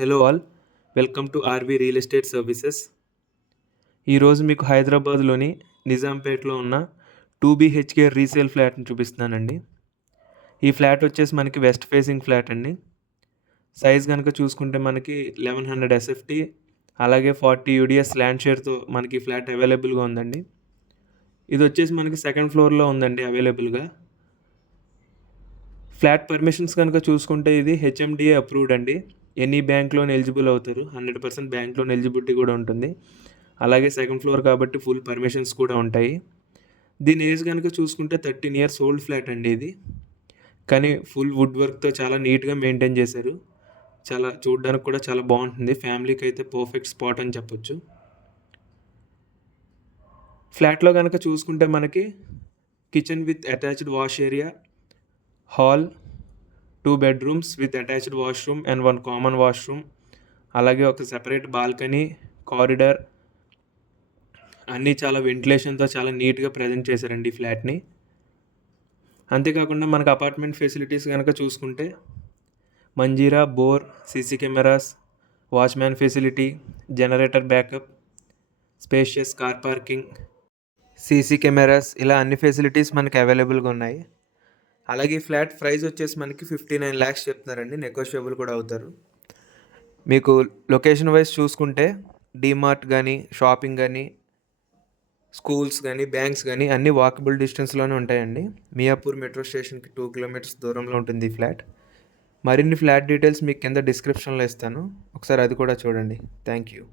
Hello all, welcome to RV real estate services. ఈరోజు మీకు హైదరాబాద్లోని నిజాంపేట్లో ఉన్న 2 BHK రీసేల్ ఫ్లాట్ని చూపిస్తున్నానండి. ఈ ఫ్లాట్ వచ్చేసి మనకి వెస్ట్ ఫేసింగ్ ఫ్లాట్ అండి. సైజ్ కనుక చూసుకుంటే మనకి 1100 SFT అలాగే 40 UDS ల్యాండ్ షేర్తో మనకి ఫ్లాట్ అవైలబుల్గా ఉందండి. ఇది వచ్చేసి మనకి సెకండ్ ఫ్లోర్లో ఉందండి అవైలబుల్గా. ఫ్లాట్ పర్మిషన్స్ కనుక చూసుకుంటే ఇది HMDA అప్రూవ్డ్ అండి. ఎనీ బ్యాంక్ లోన్ ఎలిజిబుల్ అవుతారు. 100% బ్యాంక్ లోన్ ఎలిజిబిలిటీ కూడా ఉంటుంది. అలాగే సెకండ్ ఫ్లోర్ కాబట్టి ఫుల్ పర్మిషన్స్ కూడా ఉంటాయి. దీని ఏజ్ కనుక చూసుకుంటే 13 years ఓల్డ్ ఫ్లాట్ అండి ఇది. కానీ ఫుల్ వుడ్ వర్క్తో చాలా నీట్గా మెయింటైన్ చేశారు. చాలా చూడడానికి కూడా చాలా బాగుంటుంది. ఫ్యామిలీకి అయితే పర్ఫెక్ట్ స్పాట్ అని చెప్పొచ్చు. ఫ్లాట్లో కనుక చూసుకుంటే మనకి kitchen with attached wash area, hall, 2 bedrooms with attached washroom and 1 common washroom, అలాగే ఒక సెపరేట్ బాల్కనీ, కారిడార్ అన్నీ చాలా వెంటిలేషన్తో చాలా నీట్గా ప్రజెంట్ చేశారండి ఈ ఫ్లాట్ని. అంతేకాకుండా మనకు అపార్ట్మెంట్ ఫెసిలిటీస్ కనుక చూసుకుంటే Manjeera, bore, CC cameras, watchman facility, generator backup, spacious car parking, CC cameras ఇలా అన్ని ఫెసిలిటీస్ మనకి అవైలబుల్గా ఉన్నాయి. అలాగే ఈ ఫ్లాట్ ప్రైస్ వచ్చేసి మనకి 59 lakhs చెప్తున్నారండి. నెగోషియబుల్ కూడా అవుతారు. మీకు లొకేషన్ వైజ్ చూసుకుంటే డీమార్ట్ కానీ, షాపింగ్ కానీ, స్కూల్స్ కానీ, బ్యాంక్స్ కానీ అన్నీ వాకబుల్ డిస్టెన్స్లోనే ఉంటాయండి. మియాపూర్ మెట్రో స్టేషన్కి 2 kilometers దూరంలో ఉంటుంది ఈ ఫ్లాట్. మరిన్ని ఫ్లాట్ డీటెయిల్స్ మీకు కింద డిస్క్రిప్షన్లో ఇస్తాను, ఒకసారి అది కూడా చూడండి. Thank you.